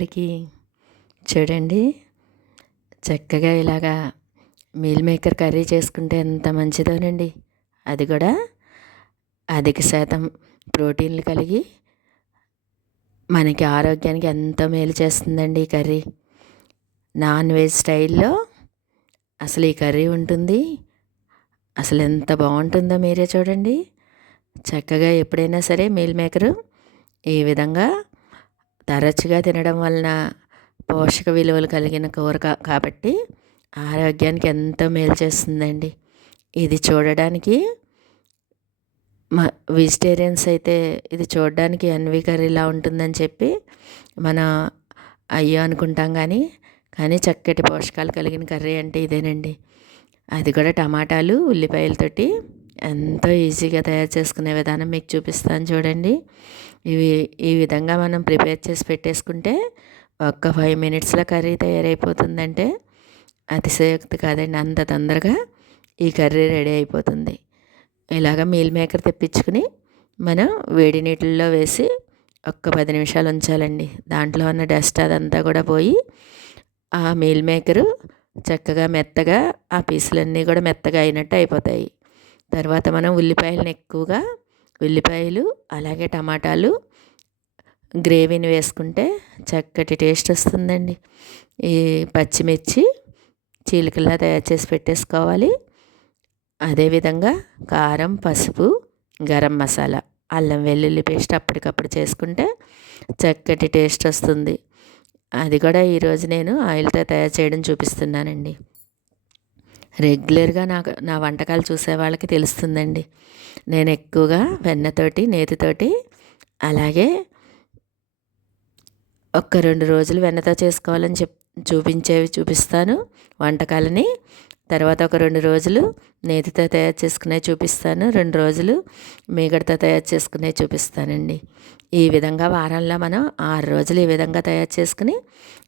అందరికీ చూడండి. చక్కగా ఇలాగా మీల్ మేకర్ కర్రీ చేసుకుంటే ఎంత మంచిదోనండి. అది కూడా అధిక శాతం ప్రోటీన్లు కలిగి మనకి ఆరోగ్యానికి ఎంతో మేలు చేస్తుందండి ఈ కర్రీ. నాన్ వెజ్ స్టైల్లో అసలు ఈ కర్రీ ఉంటుంది. అసలు ఎంత బాగుంటుందో మీరే చూడండి. చక్కగా ఎప్పుడైనా సరే మీల్ మేకరు ఈ విధంగా తరచుగా తినడం వలన పోషక విలువలు కలిగిన కూర కాబట్టి ఆరోగ్యానికి ఎంతో మేలు చేస్తుందండి. ఇది చూడడానికి మా వెజిటేరియన్స్ అయితే ఇది చూడడానికి ఎన్వి కర్రీలా ఉంటుందని చెప్పి మన అయ్యో అనుకుంటాం కానీ కానీ చక్కటి పోషకాలు కలిగిన కర్రీ అంటే ఇదేనండి. అది కూడా టమాటాలు ఉల్లిపాయలతోటి ఎంతో ఈజీగా తయారు చేసుకునే విధానం మీకు చూపిస్తాను చూడండి. ఇవి ఈ విధంగా మనం ప్రిపేర్ చేసి పెట్టేసుకుంటే ఒక్క ఫైవ్ మినిట్స్లో కర్రీ తయారైపోతుందంటే అతిశయోక్తి కాదండి. అంత తొందరగా ఈ కర్రీ రెడీ అయిపోతుంది. ఇలాగ మీల్ మేకర్ తెప్పించుకుని మనం వేడి నీటిల్లో వేసి ఒక్క పది నిమిషాలు ఉంచాలండి. దాంట్లో ఉన్న డస్ట్ అదంతా కూడా పోయి ఆ మీల్ మేకరు చక్కగా మెత్తగా ఆ పీసులన్నీ కూడా మెత్తగా అయినట్టు అయిపోతాయి. తర్వాత మనం ఉల్లిపాయలను ఎక్కువగా ఉల్లిపాయలు అలాగే టమాటాలు గ్రేవీని వేసుకుంటే చక్కటి టేస్ట్ వస్తుందండి. ఈ పచ్చిమిర్చి చీలికల్లా తయారు చేసి పెట్టేసుకోవాలి. అదేవిధంగా కారం పసుపు గరం మసాలా అల్లం వెల్లుల్లి పేస్ట్ అప్పటికప్పుడు చేసుకుంటే చక్కటి టేస్ట్ వస్తుంది. అది కూడా ఈరోజు నేను ఆయిల్తో తయారు చేయడం చూపిస్తున్నానండి. రెగ్యులర్గా నాకు నా వంటకాలు చూసే వాళ్ళకి తెలుస్తుందండి. నేను ఎక్కువగా వెన్నతోటి నేతితోటి అలాగే ఒక్క రెండు రోజులు వెన్నతో చేసుకోవాలని చెప్ చూపించేవి చూపిస్తాను వంటకాలని. తర్వాత ఒక రెండు రోజులు నేతితో తయారు చేసుకునే చూపిస్తాను. రెండు రోజులు మీగడతో తయారు చేసుకునే చూపిస్తానండి. ఈ విధంగా వారంలో మనం ఆరు రోజులు ఈ విధంగా తయారు చేసుకుని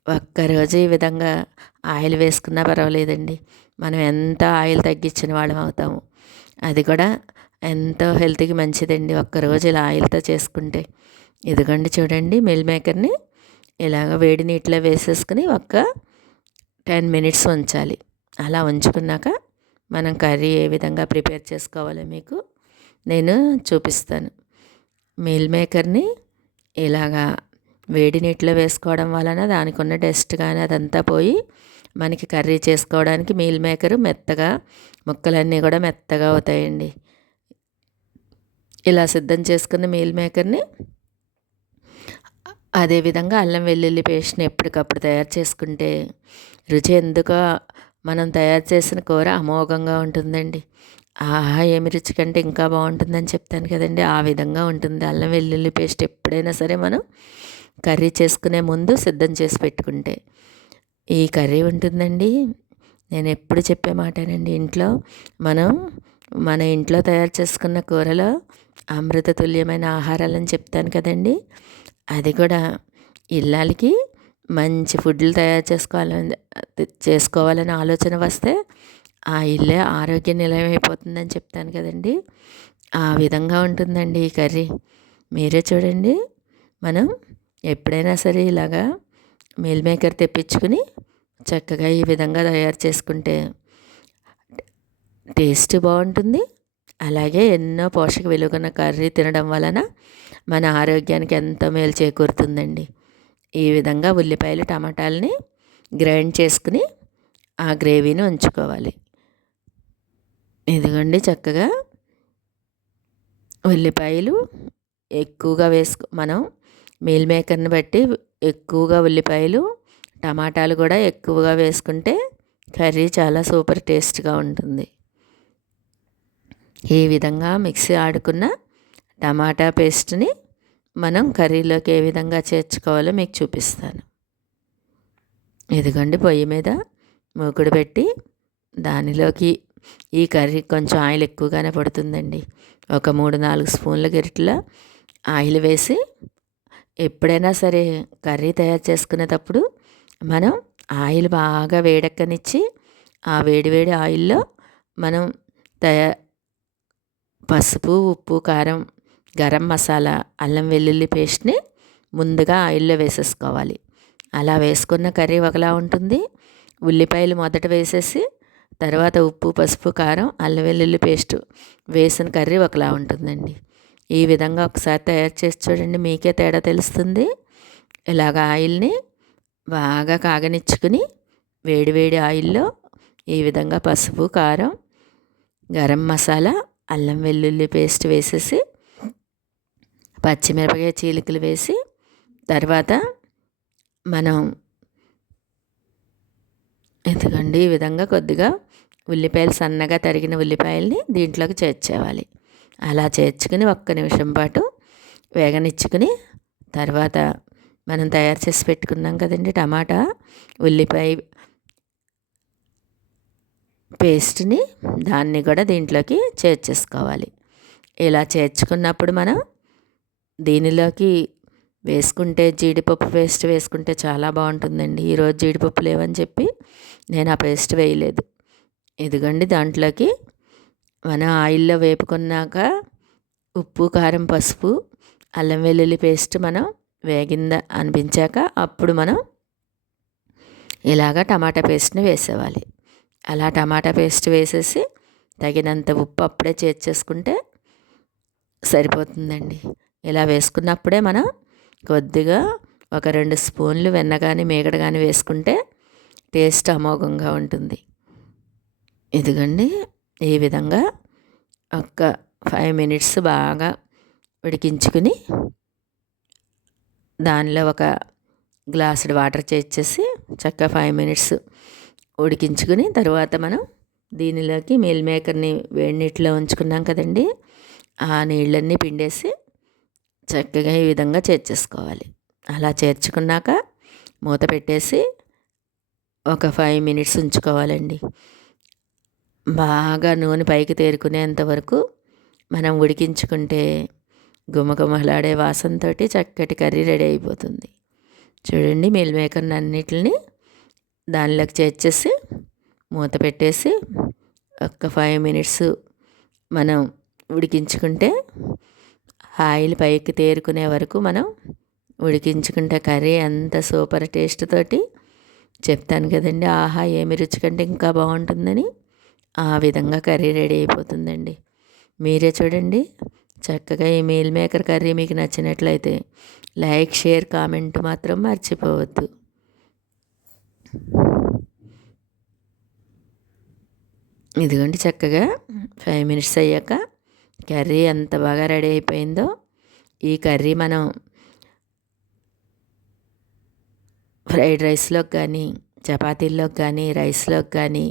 ఒక్కరోజు ఈ విధంగా ఆయిల్ వేసుకున్నా పర్వాలేదండి. మనం ఎంత ఆయిల్ తగ్గించిన వాళ్ళం అవుతాము. అది కూడా ఎంతో హెల్త్కి మంచిదండి. ఒక్కరోజు ఇలా ఆయిల్తో చేసుకుంటే. ఇదిగోండి చూడండి మిల్ మేకర్ని ఇలాగ వేడి నీటిలో వేసేసుకుని ఒక్క టెన్ మినిట్స్ ఉంచాలి. అలా ఉంచుకున్నాక మనం కర్రీ ఏ విధంగా ప్రిపేర్ చేసుకోవాలో మీకు నేను చూపిస్తాను. మీల్ మేకర్ని ఇలాగా వేడి నీటిలో వేసుకోవడం వలన దానికి ఉన్న డస్ట్ కానీ అదంతా పోయి మనకి కర్రీ చేసుకోవడానికి మీల్ మేకర్ మెత్తగా ముక్కలన్నీ కూడా మెత్తగా అవుతాయండి. ఇలా సిద్ధం చేసుకున్న మీల్ మేకర్ని అదేవిధంగా అల్లం వెల్లుల్లి పేస్ట్ని ఎప్పటికప్పుడు తయారు చేసుకుంటే రుచి ఎందుకో మనం తయారు చేసిన కూర అమోఘంగా ఉంటుందండి. ఆహా ఏమి రుచి కంటే ఇంకా బాగుంటుందని చెప్తాను కదండి. ఆ విధంగా ఉంటుంది. అల్లం వెల్లుల్లి పేస్ట్ ఎప్పుడైనా సరే మనం కర్రీ చేసుకునే ముందు సిద్ధం చేసి పెట్టుకుంటే. ఈ కర్రీ ఉంటుందండి. నేను ఎప్పుడు చెప్పే మాటేనండి ఇంట్లో మనం మన ఇంట్లో తయారు చేసుకున్న కూరలో అమృత తుల్యమైన ఆహారాలని చెప్తాను కదండి. అది కూడా ఇల్లాలకి మంచి ఫుడ్లు తయారు చేసుకోవాలని చేసుకోవాలని ఆలోచన వస్తే ఆ ఇల్లే ఆరోగ్య నిలయమైపోతుందని చెప్తాను కదండి. ఆ విధంగా ఉంటుందండి ఈ కర్రీ. మీరే చూడండి. మనం ఎప్పుడైనా సరే ఇలాగా మీల్ మేకర్ తెప్పించుకుని చక్కగా ఈ విధంగా తయారు చేసుకుంటే టేస్ట్ బాగుంటుంది. అలాగే ఎన్నో పోషక విలువన కర్రీ తినడం వలన మన ఆరోగ్యానికి ఎంతో మేలు చేకూరుతుందండి. ఈ విధంగా ఉల్లిపాయలు టమాటాలని గ్రైండ్ చేసుకుని ఆ గ్రేవీని ఉంచుకోవాలి. ఇదిగోండి చక్కగా ఉల్లిపాయలు ఎక్కువగా వేసుకో మనం మీల్ మేకర్ని బట్టి ఎక్కువగా ఉల్లిపాయలు టమాటాలు కూడా ఎక్కువగా వేసుకుంటే కర్రీ చాలా సూపర్ టేస్ట్గా ఉంటుంది. ఈ విధంగా మిక్సీ ఆడుకున్న టమాటా పేస్ట్ని మనం కర్రీలోకి ఏ విధంగా చేర్చుకోవాలో మీకు చూపిస్తాను. ఇదిగోండి పొయ్యి మీద మూకుడు పెట్టి దానిలోకి ఈ కర్రీ కొంచెం ఆయిల్ ఎక్కువగానే పడుతుందండి. ఒక మూడు నాలుగు స్పూన్ల గరిటెల ఆయిల్ వేసి ఎప్పుడైనా సరే కర్రీ తయారు చేసుకునేటప్పుడు మనం ఆయిల్ బాగా వేడెక్కనిచ్చి ఆ వేడివేడి ఆయిల్లో మనం తయా పసుపు ఉప్పు కారం గరం మసాలా అల్లం వెల్లుల్లి పేస్ట్ని ముందుగా ఆయిల్లో వేసేసుకోవాలి. అలా వేసుకున్న కర్రీ ఒకలా ఉంటుంది. ఉల్లిపాయలు మొదట వేసేసి తర్వాత ఉప్పు పసుపు కారం అల్లం వెల్లుల్లి పేస్టు వేసిన కర్రీ ఒకలా ఉంటుందండి. ఈ విధంగా ఒకసారి తయారు చేసి చూడండి మీకే తేడా తెలుస్తుంది. ఇలాగ ఆయిల్ని బాగా కాగనిచ్చుకుని వేడివేడి ఆయిల్లో ఈ విధంగా పసుపు కారం గరం మసాలా అల్లం వెల్లుల్లి పేస్ట్ వేసేసి పచ్చిమిరపకాయ చీలికలు వేసి తర్వాత మనం ఎందుకండి ఈ విధంగా కొద్దిగా ఉల్లిపాయలు సన్నగా తరిగిన ఉల్లిపాయల్ని దీంట్లోకి చేర్చేవాలి అలా చేర్చుకుని ఒక్క నిమిషం పాటు వేగనిచ్చుకుని తర్వాత మనం తయారు చేసి పెట్టుకున్నాం కదండి టమాటా ఉల్లిపాయ పేస్ట్ని దాన్ని కూడా దీంట్లోకి చేర్చేసుకోవాలి. ఇలా చేర్చుకున్నప్పుడు మనం దీనిలోకి వేసుకుంటే జీడిపప్పు పేస్ట్ వేసుకుంటే చాలా బాగుంటుందండి. ఈరోజు జీడిపప్పు లేవని చెప్పి నేను ఆ పేస్ట్ వేయలేదు. ఇదిగోండి దాంట్లోకి మనం ఆయిల్లో వేపుకున్నాక ఉప్పు కారం పసుపు అల్లం వెల్లుల్లి పేస్ట్ మనం వేగింద అనిపించాక అప్పుడు మనం ఇలాగ టమాటా పేస్ట్ని వేసేవాలి. అలా టమాటా పేస్ట్ వేసేసి తగినంత ఉప్పు అప్పుడే చేర్చేసుకుంటే సరిపోతుందండి. ఇలా వేసుకున్నప్పుడే మనం కొద్దిగా ఒక రెండు స్పూన్లు వెన్న కానీ మేగడ కానీ వేసుకుంటే టేస్ట్ అమోఘంగా ఉంటుంది. ఇదిగండి ఈ విధంగా ఒక ఫైవ్ మినిట్స్ బాగా ఉడికించుకుని దానిలో ఒక గ్లాసుడ్ వాటర్ చేసేసి చక్కగా ఫైవ్ మినిట్స్ ఉడికించుకుని తర్వాత మనం దీనిలోకి మీల్ మేకర్ని వేడి నీటిలో ఉంచుకున్నాం కదండి. ఆ నీళ్ళన్నీ పిండేసి చక్కగా ఈ విధంగా చేర్చేసుకోవాలి. అలా చేర్చుకున్నాక మూత పెట్టేసి ఒక ఫైవ్ మినిట్స్ ఉంచుకోవాలండి. బాగా నూనె పైకి తేరుకునేంత వరకు మనం ఉడికించుకుంటే గుమగుమలాడే వాసనతో చక్కటి కర్రీ రెడీ అయిపోతుంది. చూడండి మీల్ మేకర్ని అన్నిటిని దానిలోకి చేర్చేసి మూత పెట్టేసి ఒక ఫైవ్ మినిట్స్ మనం ఉడికించుకుంటే ఆయిల్ పైకి తేరుకునే వరకు మనం ఉడికించుకుంటే కర్రీ అంత సూపర్ టేస్ట్ తోటి చెప్తాను కదండి. ఆహా ఏమి రుచి కంటే ఇంకా బాగుంటుందని. ఆ విధంగా కర్రీ రెడీ అయిపోతుందండి. మీరే చూడండి. చక్కగా ఈ మీల్ మేకర్ కర్రీ మీకు నచ్చినట్లయితే లైక్ షేర్ కామెంట్ మాత్రం మర్చిపోవద్దు. ఇదిగోండి చక్కగా ఫైవ్ మినిట్స్ అయ్యాక కర్రీ ఎంత బాగా రెడీ అయిపోయిందో ఈ కర్రీ మనం ఫ్రైడ్ రైస్లోకి కానీ చపాతీల్లోకి కానీ రైస్లోకి కానీ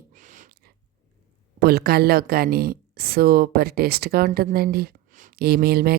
పుల్కాల్లో కానీ సూపర్ టేస్ట్గా ఉంటుందండి. ఈ మీల్ మేకర్